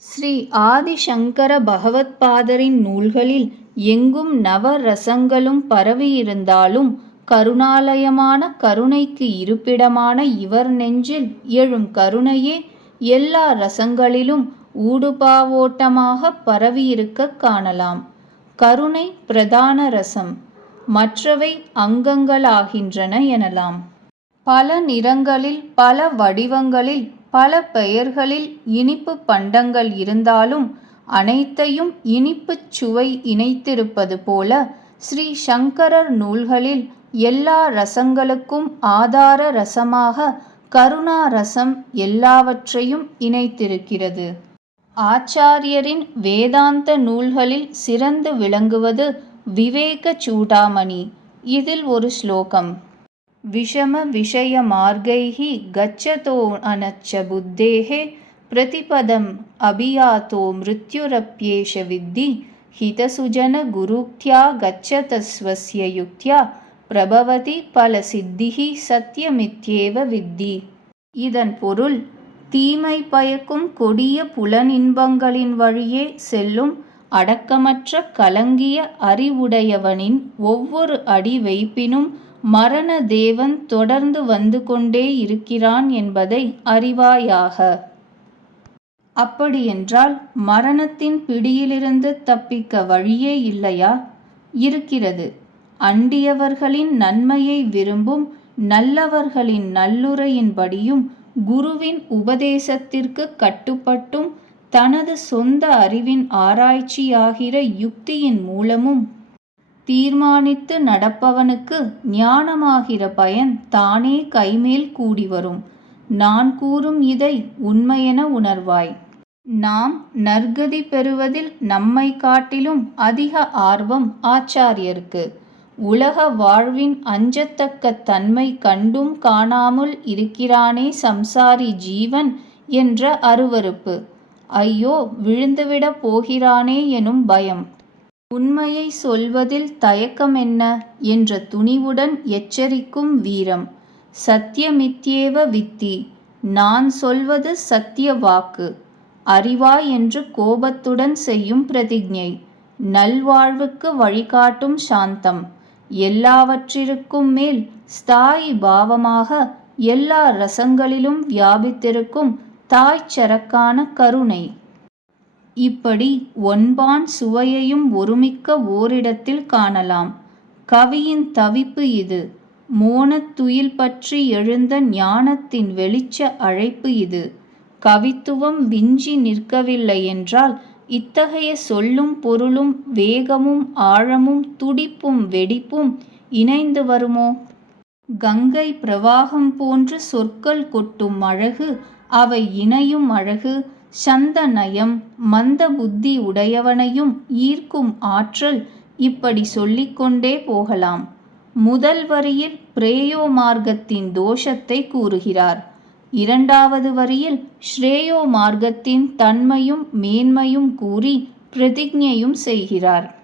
ஸ்ரீ ஆதிசங்கர பகவத்பாதரின் நூல்களில் எங்கும் நவரசங்களும் பரவியிருந்தாலும் கருணாலயமான கருணைக்கு இருப்பிடமான இவர் நெஞ்சில் எழும் கருணையே எல்லா ரசங்களிலும் ஊடுபாவோட்டமாக பரவியிருக்கக் காணலாம். கருணை பிரதான ரசம். மற்றவை அங்கங்களாகின்றன எனலாம். பல நிறங்களில் பல வடிவங்களில் பல பெயர்களில் இனிப்பு பண்டங்கள் இருந்தாலும் அனைத்தையும் இனிப்புச் சுவை இணைத்திருப்பது போல ஸ்ரீ சங்கரர் நூல்களில் எல்லா ரசங்களுக்கும் ஆதார ரசமாக கருணா ரசம் எல்லாவற்றையும் இணைத்திருக்கிறது. ஆச்சாரியரின் வேதாந்த நூல்களில் சிறந்து விளங்குவது விவேக சூடாமணி. இதில் ஒரு ஸ்லோகம். விஷம விஷய கச்சதோ அனச்ச புத்தேः பிரதிபதம் அபியாதோ மிருத்யுரப்யேஷ வித்தி ஹிதசுஜன குருக்த்யா கச்சதஸ்வசிய யுக்தியா பிரபவதி பலசித்திः சத்யமித்யேவ வித்தி. இதன் பொருள் தீமை பயக்கும் கொடிய புலனின்பங்களின் வழியே செல்லும் அடக்கமற்ற கலங்கிய அறிவுடையவனின் ஒவ்வொரு அடி வைப்பினும் மரண தேவன் தொடர்ந்து வந்து கொண்டே இருக்கிறான் என்பதை அறிவாயாக. அப்படியென்றால் மரணத்தின் பிடியிலிருந்து தப்பிக்க வழியே இல்லையா? இருக்கிறது. அண்டியவர்களின் நன்மையை விரும்பும் நல்லவர்களின் நல்லுரையின்படியும் குருவின் உபதேசத்திற்குக் கட்டுப்பட்டும் தனது சொந்த அறிவின் ஆராய்ச்சியாகிற யுக்தியின் மூலமும் தீர்மானித்து நடப்பவனுக்கு ஞானமாகிற பயன் தானே கைமேல் கூடிவரும். நான் கூறும் இதை உண்மையென உணர்வாய். நாம் நற்கதி பெறுவதில் நம்மை காட்டிலும் அதிக ஆர்வம் ஆச்சாரியருக்கு உலக வாழ்வின் அஞ்சத்தக்க தன்மை கண்டும் காணாமல் இருக்கிறானே சம்சாரி ஜீவன் என்ற அருவருப்பு. ஐயோ விழுந்துவிடப் போகிறானே எனும் பயம். உண்மையை சொல்வதில் தயக்கம் என்ன என்ற துணிவுடன் எச்சரிக்கும் வீரம். சத்யமித்யேவ வித்தி. நான் சொல்வது சத்திய வாக்கு. அறிவாய் என்று கோபத்துடன் செய்யும் பிரதிஜை நல்வாழ்வுக்கு வழிகாட்டும் சாந்தம். எல்லாவற்றிற்கும் மேல் ஸ்தாயி பாவமாக எல்லா ரசங்களிலும் வியாபித்திருக்கும் தாய்ச்சரக்கான கருணை. இப்படி ஒன்பான் சுவையையும் ஒருமிக்க ஓரிடத்தில் காணலாம். கவியின் தவிப்பு இது. மோனத் துயில் பற்றி எழுந்த ஞானத்தின் வெளிச்ச அழைப்பு இது. கவித்துவம் விஞ்சி நிற்கவில்லையென்றால் இத்தகைய சொல்லும் பொருளும் வேகமும் ஆழமும் துடிப்பும் வெடிப்பும் இணைந்து வருமோ? கங்கை பிரவாகம் போன்று சொற்கள் கொட்டும் அழகு அவை இணையும் அழகு சந்த நயம் மந்த புத்தி உடையவனையும் ஈர்க்கும் ஆற்றல் இப்படி சொல்லிக்கொண்டே போகலாம். முதல் வரியில் பிரேயோ மார்க்கத்தின் தோஷத்தைக் கூறுகிறார். இரண்டாவது வரியில் ஸ்ரேயோ மார்க்கத்தின் தன்மையும் மேன்மையும் கூறி பிரதிஜையும் செய்கிறார்.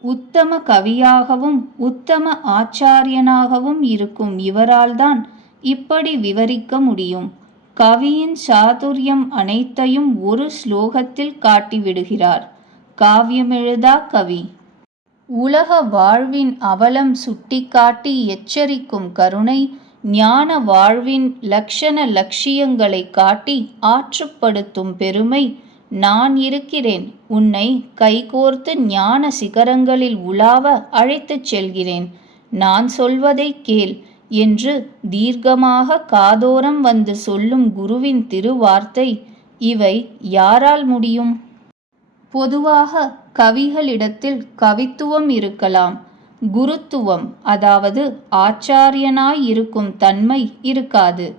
உத்தம கவியாகவும் உத்தம ஆச்சாரியனாகவும் இருக்கும் இவரால்தான் இப்படி விவரிக்க முடியும். கவியின் சாதுர்யம் அனைத்தையும் ஒரு ஸ்லோகத்தில் காட்டிவிடுகிறார். காவியமெழுதா கவி. உலக வாழ்வின் அவலம் சுட்டிக்காட்டி எச்சரிக்கும் கருணை ஞான வாழ்வின் லக்ஷண லட்சியங்களை காட்டி ஆற்றுப்படுத்தும் பெருமை நான் இருக்கிறேன் உன்னை கைகோர்த்து ஞான சிகரங்களில் உலாவ அழைத்துச் செல்கிறேன். நான் சொல்வதைக் கேள் என்று தீர்க்கமாக காதோரம் வந்து சொல்லும் குருவின் திருவார்த்தை இவை யாரால் முடியும்? பொதுவாக கவிகளிடத்தில் கவித்துவம் இருக்கலாம். குருத்துவம் அதாவது ஆச்சாரியனாய் இருக்கும் தன்மை இருக்காது.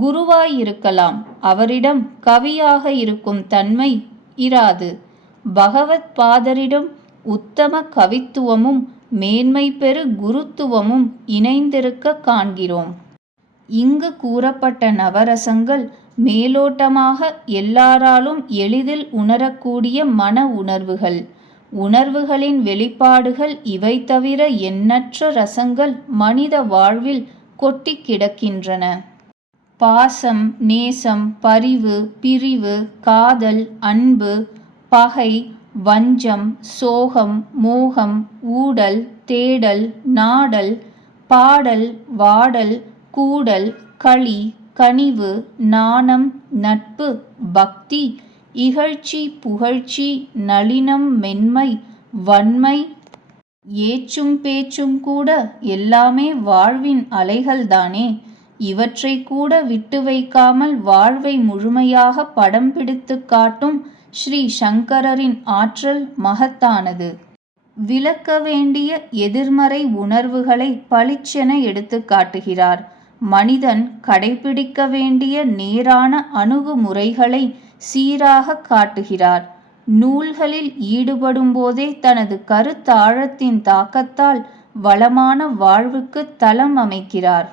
குருவாய் இருக்கலாம். அவரிடம் கவியாக இருக்கும் தன்மை இராது. பகவத் பாதரிடம் உத்தம கவித்துவமும் மேன்மை பெறு குருத்துவமும் இணைந்திருக்கக் காண்கிறோம். இங்கு கூறப்பட்ட நவரசங்கள் மேலோட்டமாக எல்லாராலும் எளிதில் உணரக்கூடிய மன உணர்வுகள். உணர்வுகளின் வெளிப்பாடுகள் இவை தவிர எண்ணற்ற ரசங்கள் மனித வாழ்வில் கொட்டி கிடக்கின்றன. பாசம் நேசம் பரிவு பிரிவு காதல் அன்பு பகை வஞ்சம் சோகம் மோகம் ஊடல் தேடல் நாடல் பாடல் வாடல் கூடல் களி கனிவு நாணம் நட்பு பக்தி இகழ்ச்சி புகழ்ச்சி நளினம் மென்மை வன்மை ஏச்சும் பேச்சும் கூட எல்லாமே வாழ்வின் அலைகள்தானே. இவற்றை கூட விட்டு வைக்காமல் வாழ்வை முழுமையாக படம் பிடித்து காட்டும் ஸ்ரீ சங்கரரின் ஆற்றல் மகத்தானது. விளக்க வேண்டிய எதிர்மறை உணர்வுகளை பளிச்சென எடுத்து காட்டுகிறார். மனிதன் கடைபிடிக்க வேண்டிய நேரான அணுகுமுறைகளை சீராக காட்டுகிறார். நூல்களில் ஈடுபடும் போதே தனது கருத்தாழத்தின் தாக்கத்தால் வளமான வாழ்வுக்கு தளம் அமைக்கிறார்.